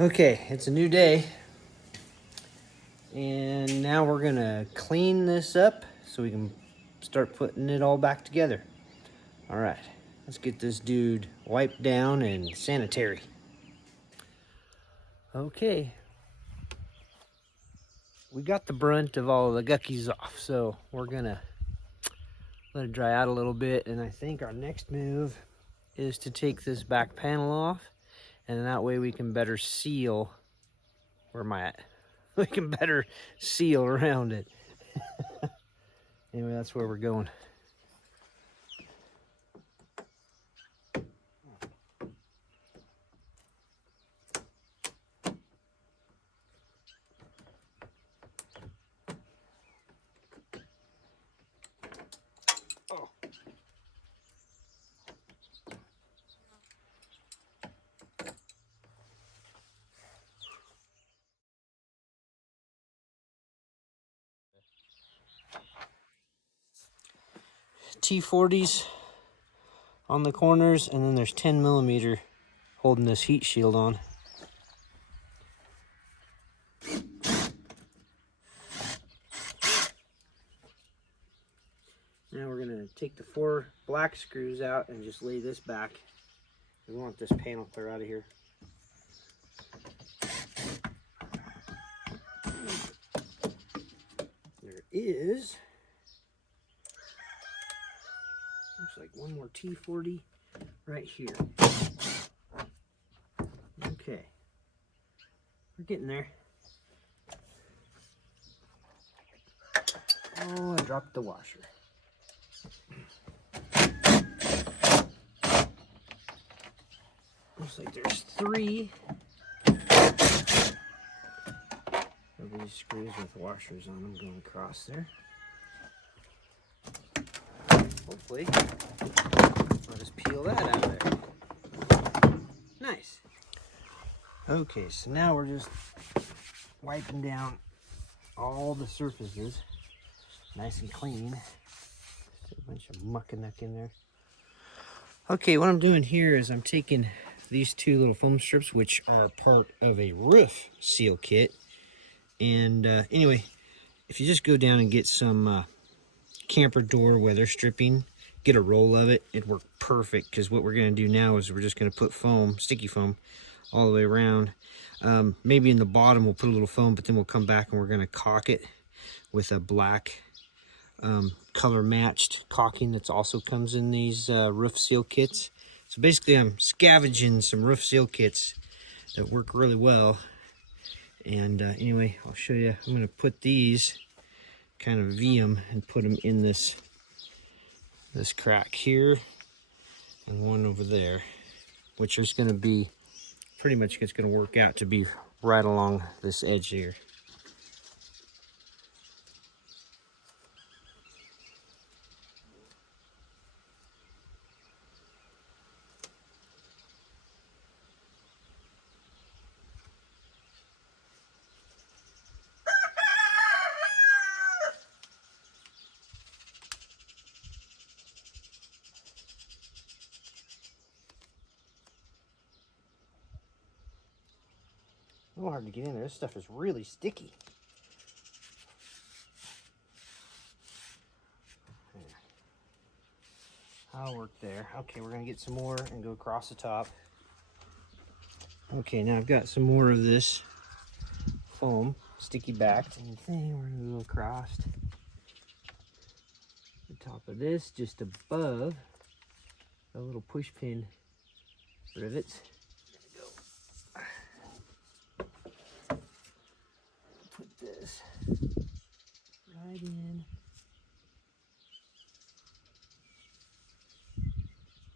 Okay, it's a new day, and now we're gonna clean this up so we can start putting it all back together. All right, let's get this dude wiped down and sanitary. Okay, we got the brunt of all of the guckies off, so we're gonna let it dry out a little bit, and I think our next move is to take this back panel off, and that way we can better seal. Where am I at? We can better seal around it. Anyway, that's where we're going. Oh. T40s on the corners, and then there's 10mm holding this heat shield on. Now we're gonna take the 4 black screws out and just lay this back. We want this panel clear out of here. There is, looks like one more T40 right here. Okay, we're getting there. Oh, I dropped the washer. Looks like there's 3 of these screws with washers on them going across there. Hopefully, let us peel that out of there. Nice. Okay, so now we're just wiping down all the surfaces, nice and clean. Just a bunch of muck and in there. Okay, what I'm doing here is I'm taking these 2 little foam strips, which are part of a roof seal kit. And anyway, if you just go down and get some camper door weather stripping, get a roll of it, it'd work perfect, because what we're going to do now is we're just going to put foam, sticky foam, all the way around. Maybe in the bottom we'll put a little foam, but then we'll come back and we're going to caulk it with a black color matched caulking that also comes in these roof seal kits. So basically I'm scavenging some roof seal kits that work really well. And anyway, I'll show you. I'm going to put these, kind of V them and put them in this crack here and one over there, which is going to be pretty much, it's going to work out to be right along this edge here. A little hard to get in there. This stuff is really sticky. I'll work there. Okay, we're gonna get some more and go across the top. Okay, now I've got some more of this foam, sticky backed. Same thing, we're gonna go across the top of this, just above the little push pin rivets. Put this right in.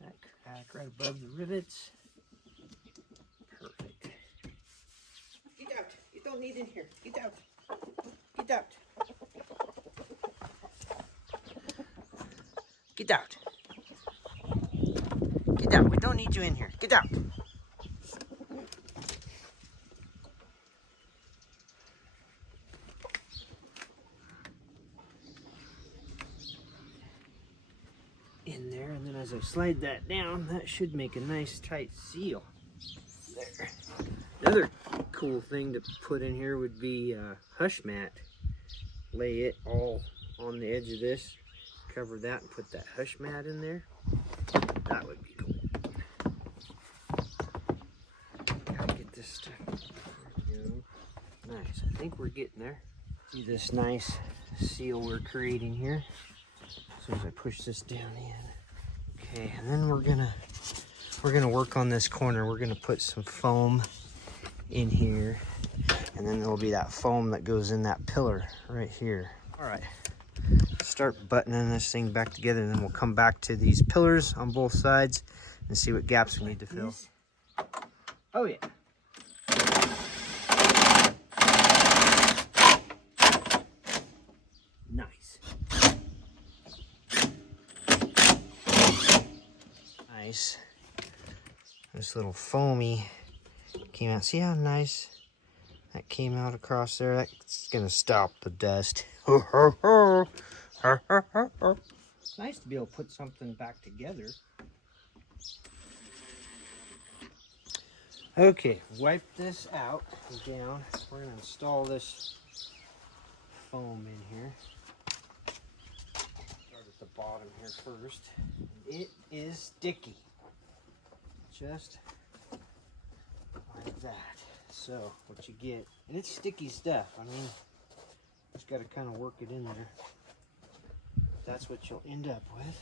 That crack right above the rivets. Perfect. Get out. You don't need in here. Get out. Get out. Get out. Get out. We don't need you in here. Get out. In there, and then as I slide that down, that should make a nice tight seal. There. Another cool thing to put in here would be hush mat. Lay it all on the edge of this, cover that, and put that hush mat in there. That would be cool. Gotta get this stuff. Nice. I think we're getting there. See this nice seal we're creating here. As soon as I push this down in. Okay, and then we're gonna work on this corner. We're gonna put some foam in here, and then there'll be that foam that goes in that pillar right here. All right, start buttoning this thing back together, and then we'll come back to these pillars on both sides and see what gaps we need to fill. Oh yeah. Nice. Nice. This little foamy came out. See how nice that came out across there? That's gonna stop the dust. It's nice to be able to put something back together. Okay, wipe this out and down. We're gonna install this foam in here. Start at the bottom here first. It is sticky. Just like that. So what you get, and it's sticky stuff. I mean, just got to kind of work it in there. That's what you'll end up with.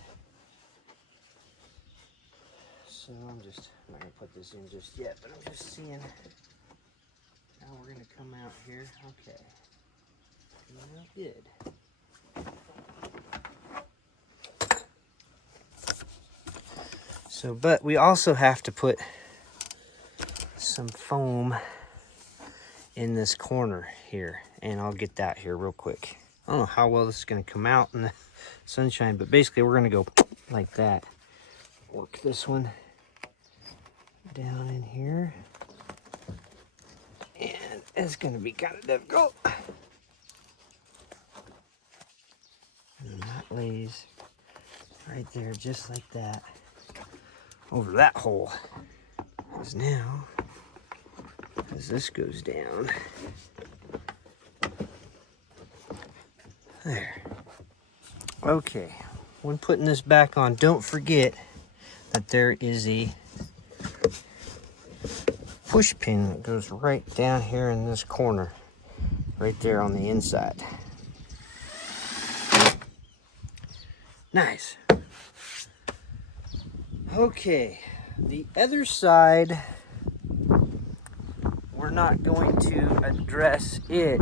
So I'm not gonna put this in just yet, but I'm just seeing how we're gonna come out here. Okay, good. So, but we also have to put some foam in this corner here, and I'll get that here real quick. I don't know how well this is going to come out in the sunshine, but basically we're going to go like that. Work this one down in here, and it's going to be kind of difficult. And that lays right there just like that over that hole. Because now, as this goes down, there. Okay, when putting this back on, don't forget that there is a push pin that goes right down here in this corner, right there on the inside. Nice. Okay, the other side, we're not going to address it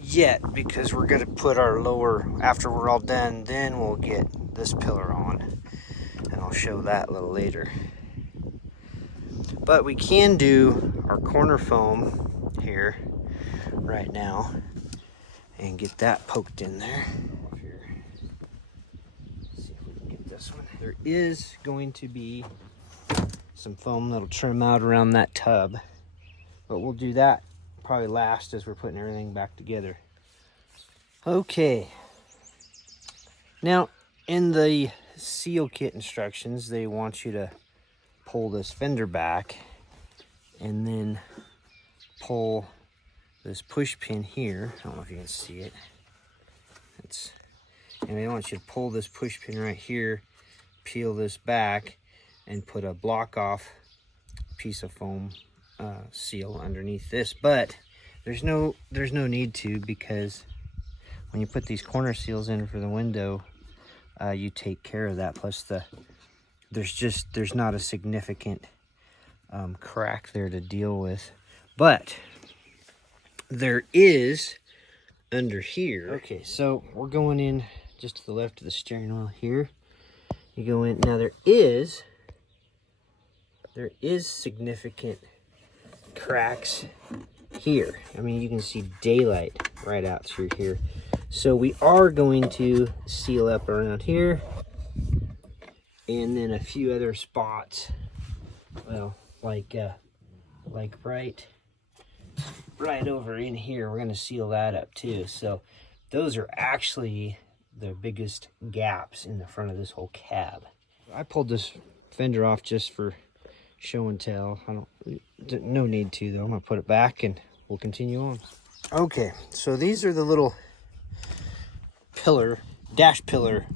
yet because we're going to put our lower, after we're all done, then we'll get this pillar on, and I'll show that a little later. But we can do our corner foam here right now and get that poked in there. There is going to be some foam that'll trim out around that tub, but we'll do that probably last as we're putting everything back together. Okay, now in the seal kit instructions, they want you to pull this fender back and then pull this push pin here. I don't know if you can see it. And they want you to pull this push pin right here, peel this back, and put a block off piece of foam seal underneath this. But there's no need to, because when you put these corner seals in for the window, you take care of that. Plus there's not a significant crack there to deal with. But there is under here. Okay, so we're going in just to the left of the steering wheel here. You go in. Now there is significant cracks here. I mean, you can see daylight right out through here. So we are going to seal up around here, and then a few other spots. Well, like right over in here, we're going to seal that up too. So those are actually the biggest gaps in the front of this whole cab. I pulled this fender off just for show and tell. No need to though. I'm gonna put it back and we'll continue on. Okay, so these are the little dash pillar.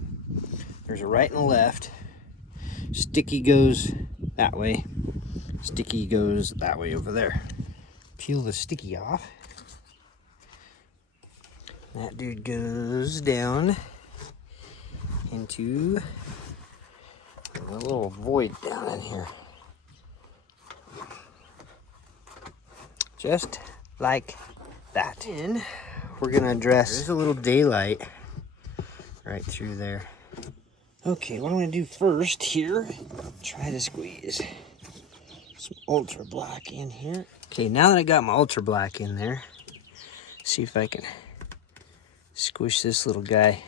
There's a right and a left. Sticky goes that way. Sticky goes that way over there. Peel the sticky off. That dude goes down into a little void down in here. Just like that. And we're gonna address, there's a little daylight right through there. Okay, what I'm gonna do first here, try to squeeze some ultra black in here. Okay, now that I got my ultra black in there, see if I can squish this little guy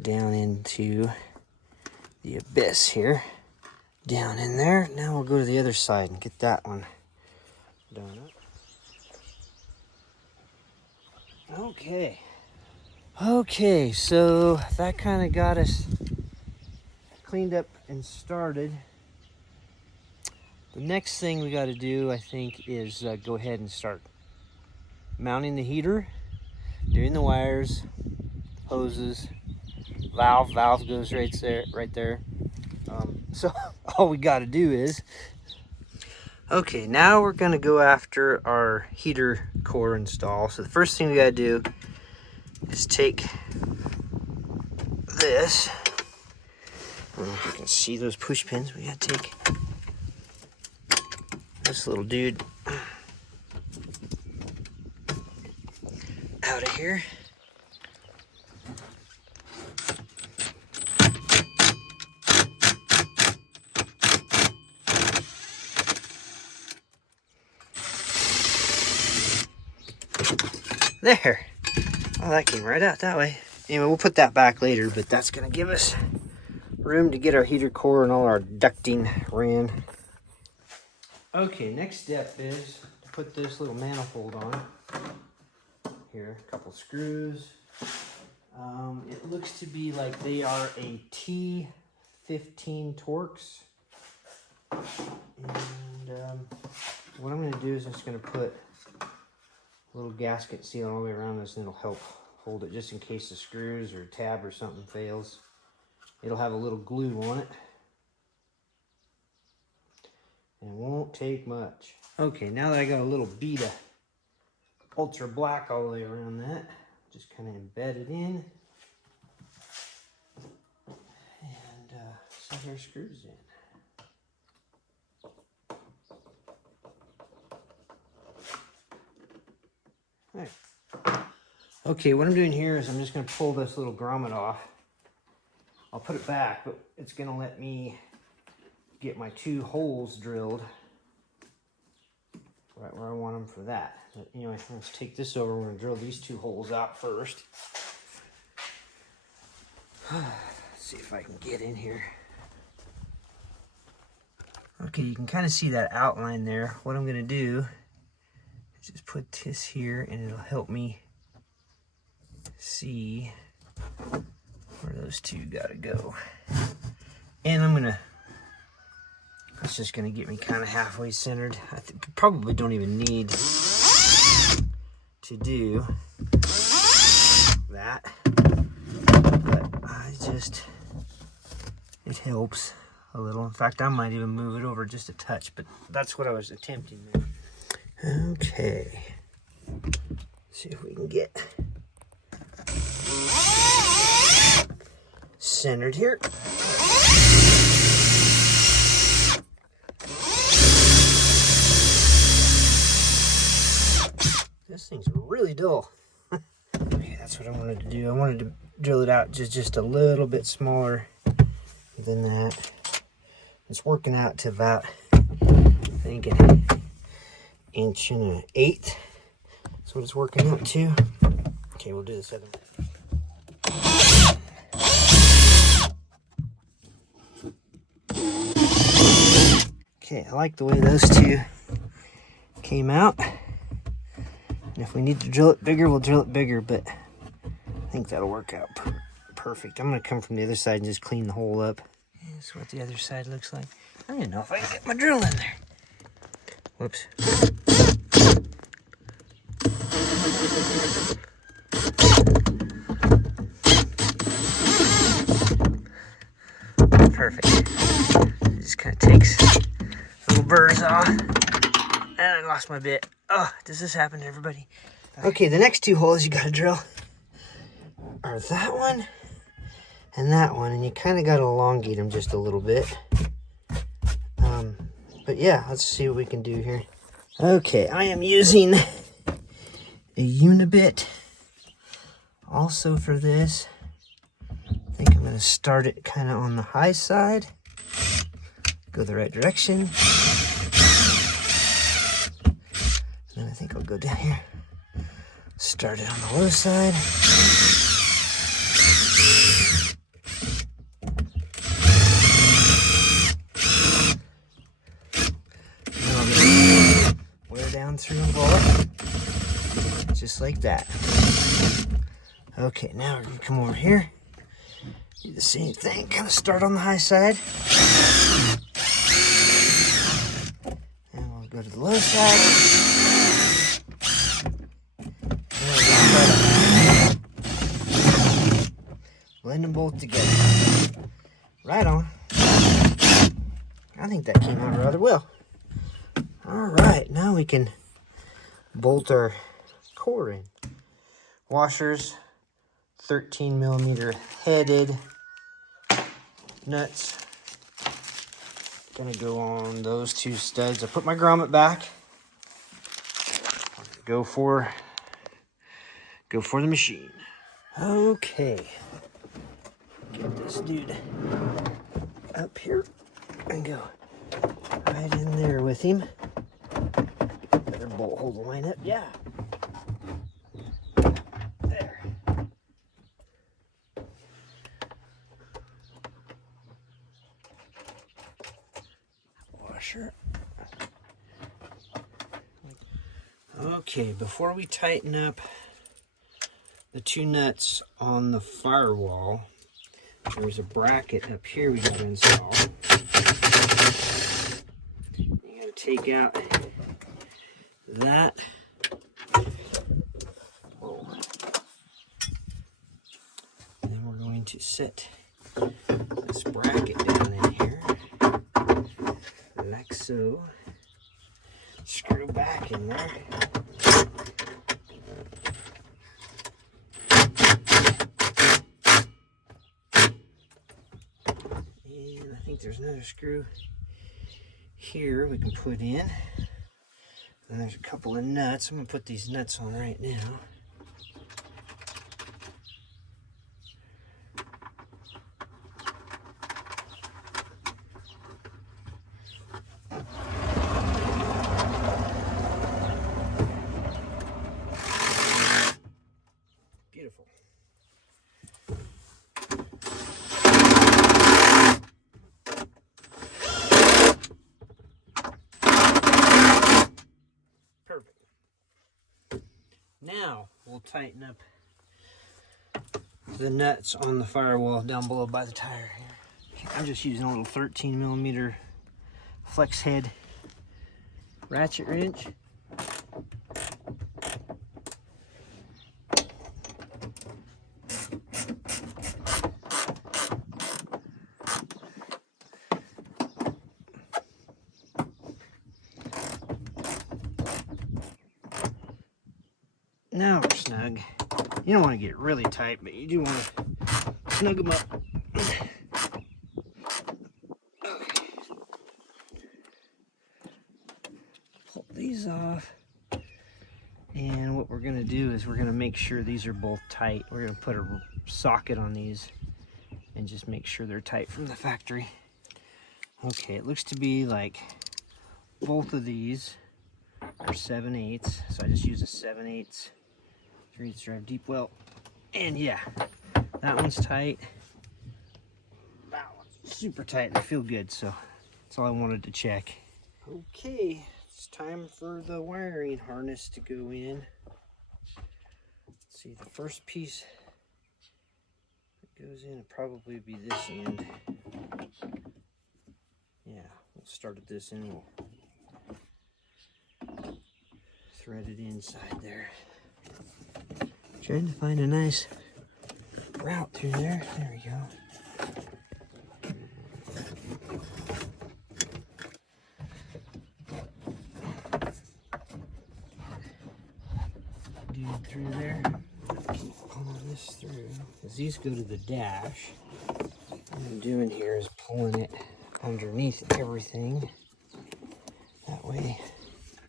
down into the abyss here. Down in there. Now we'll go to the other side and get that one done up. Okay, so that kind of got us cleaned up and started. The next thing we got to do, I think, is go ahead and start mounting the heater, doing the wires, hoses, valve goes right there. So all we got to do is, okay, now we're going to go after our heater core install. So the first thing we got to do is take this. I don't know if you can see those push pins. We got to take this little dude out of here. There. Oh, that came right out that way. Anyway, we'll put that back later, but that's going to give us room to get our heater core and all our ducting ran. Okay, next step is to put this little manifold on. Here, a couple screws. It looks to be like they are a T15 Torx. And what I'm going to do is I'm just going to put a little gasket seal all the way around this, and it'll help hold it just in case the screws or tab or something fails. It'll have a little glue on it. And it won't take much. Okay, now that I got a little bead of ultra black all the way around that, just kind of embed it in. And set our screws in. All right. Okay, what I'm doing here is I'm just going to pull this little grommet off. I'll put it back, but it's going to let me get my 2 holes drilled right where I want them for that. But anyway, let's take this over. We're going to drill these 2 holes out first. Let's see if I can get in here. Okay, you can kind of see that outline there. What I'm going to do is just put this here, and it'll help me see where those 2 gotta go. And I'm gonna, it's just gonna get me kind of halfway centered. I probably don't even need to do that, but it helps a little. In fact, I might even move it over just a touch, but that's what I was attempting there. Okay, see if we can get centered here. This thing's really dull. Okay, that's what I wanted to do. I wanted to drill it out just a little bit smaller than that. It's working out to about, I think, an 1 1/8 inches. That's what it's working out to. Okay, we'll do this other one. Okay, I like the way those 2 came out. And if we need to drill it bigger, we'll drill it bigger, but I think that'll work out perfect. I'm going to come from the other side and just clean the hole up. That's what the other side looks like. I don't know if I can get my drill in there. Whoops. Perfect. It just kind of takes little burrs off. And I lost my bit. Oh, does this happen to everybody? Okay, the next two holes you gotta drill are that one and that one, and you kind of gotta elongate them just a little bit. But yeah, let's see what we can do here. Okay, I am using a unibit also for this. I think I'm gonna start it kind of on the high side. Go the right direction. And then I think I'll go down here. Start it on the low side. Wear down through them both. Just like that. Okay, now we're gonna come over here. Do the same thing, kind of start on the high side. And we'll go to the low side. And we'll go blend them both together. Right on. I think that came out rather well. Alright, now we can bolt our core in. Washers, 13mm headed nuts. Gonna go on those two studs. I put my grommet back. Go for the machine. Okay. Get this dude up here and go right in there with him. Better bolt hold the line up. Yeah. There. Washer. Okay, before we tighten up the two nuts on the firewall, there's a bracket up here we got to install. You got to take out that. Whoa. And then we're going to set this bracket down in here, like so. Screw back in there. And I think there's another screw here we can put in. And there's a couple of nuts. I'm going to put these nuts on right now. Beautiful. Perfect. Now we'll tighten up the nuts on the firewall down below by the tire here. I'm just using a little 13mm flex head ratchet wrench. Now we're snug. You don't want to get it really tight, but you do want to snug them up. Okay. Pull these off. And what we're going to do is we're going to make sure these are both tight. We're going to put a socket on these and just make sure they're tight from the factory. Okay, it looks to be like both of these are 7/8, so I just use a 7/8 3/8 drive deep well. And yeah, that one's tight. That one's super tight. They feel good, so that's all I wanted to check. Okay, it's time for the wiring harness to go in. Let's see, the first piece that goes in will probably be this end. Yeah, start at this end. We'll thread it inside there. Trying to find a nice route through there. There we go. Dude through there. Keep pulling this through. As these go to the dash, what I'm doing here is pulling it underneath everything. That way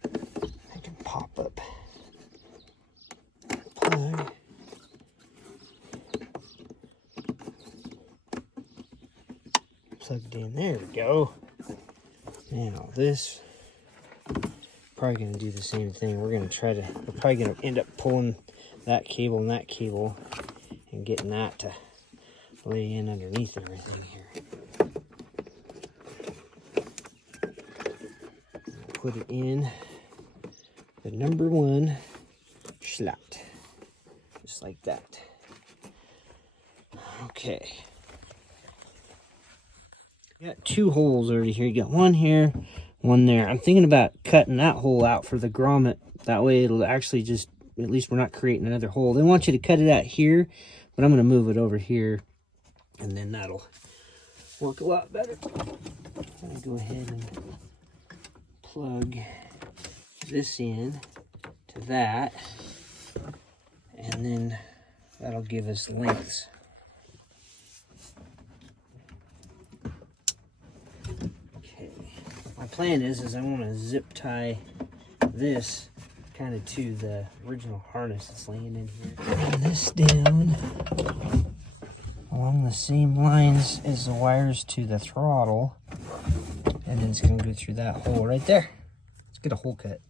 I can pop up that plug. Plugged in. There we go. Now this, probably going to do the same thing. We're probably going to end up pulling that cable and that cable and getting that to lay in underneath everything here. Put it in the number 1 slot, just like that. Okay. Got 2 holes already here. You got one here, one there. I'm thinking about cutting that hole out for the grommet. That way it'll actually just, at least we're not creating another hole. They want you to cut it out here, but I'm going to move it over here, and then that'll work a lot better. So I'm going to go ahead and plug this in to that, and then that'll give us lengths. Okay, my plan is I want to zip tie this kind of to the original harness that's laying in here. Run this down along the same lines as the wires to the throttle, and then it's going to go through that hole right there. Let's get a hole cut.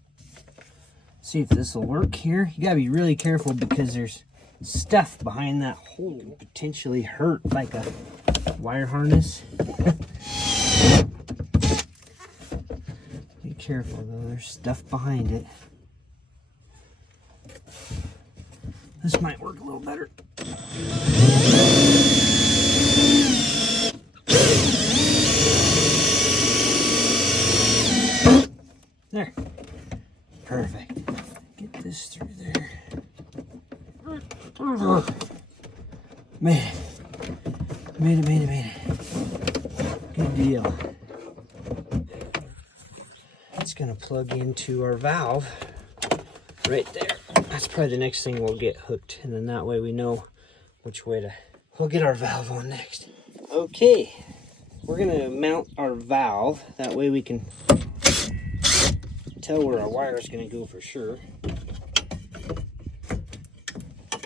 See if this will work here. You got to be really careful because there's stuff behind that hole that could potentially hurt, like a wire harness. Be careful though, there's stuff behind it. This might work a little better. There. Perfect. Get this through there. Man. Made it. Good deal. It's going to plug into our valve right there. That's probably the next thing we'll get hooked, and then that way we know which way to. We'll get our valve on next. Okay, we're gonna mount our valve. That way we can tell where our wire is gonna go for sure.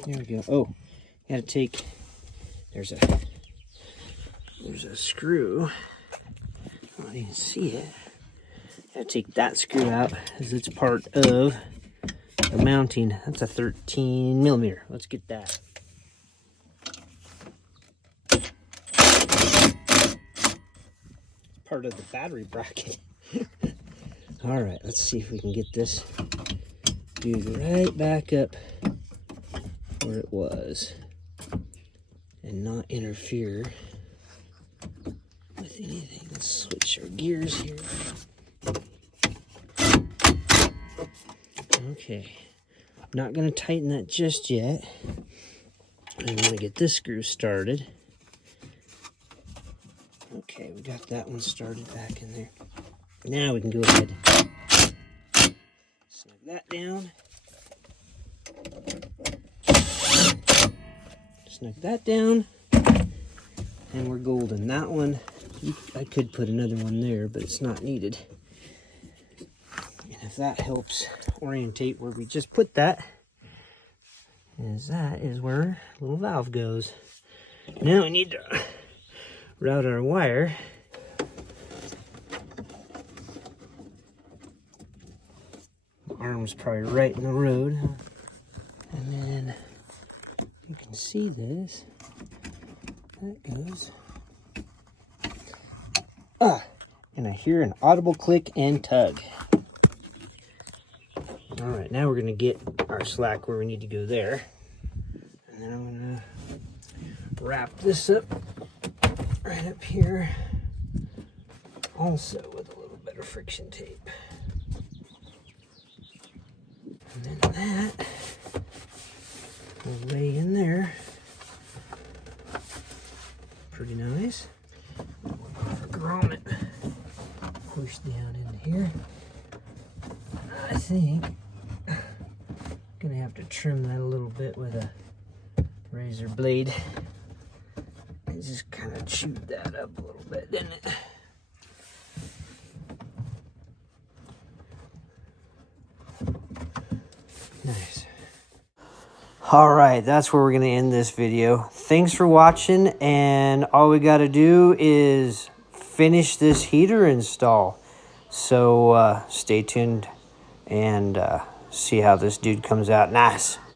There we go. Oh, you gotta take. There's a screw. I don't even see it. Gotta take that screw out as it's part of the mounting. That's a 13 millimeter. Let's get that. Part of the battery bracket. All right, let's see if we can get this dude right back up where it was and not interfere with anything. Let's switch our gears here. Okay, not going to tighten that just yet. I'm going to get this screw started. Okay, we got that one started back in there. Now we can go ahead and snug that down. Snug that down. And we're golden. That one, I could put another one there, but it's not needed. And if that helps orientate where we just put that is where the little valve goes. Now we need to route our wire. Arm's probably right in the road. And then you can see this. That goes. And I hear an audible click and tug. All right, now we're going to get our slack where we need to go there. And then I'm going to wrap this up right up here also with a little bit of friction tape. And then that will lay in there. Pretty nice. For grommet, push down into here. I think I'm gonna have to trim that a little bit with a razor blade. And just kind of chewed that up a little bit, didn't it? Nice. All right, that's where we're going to end this video. Thanks for watching, and all we got to do is finish this heater install. So stay tuned and see how this dude comes out. Nice.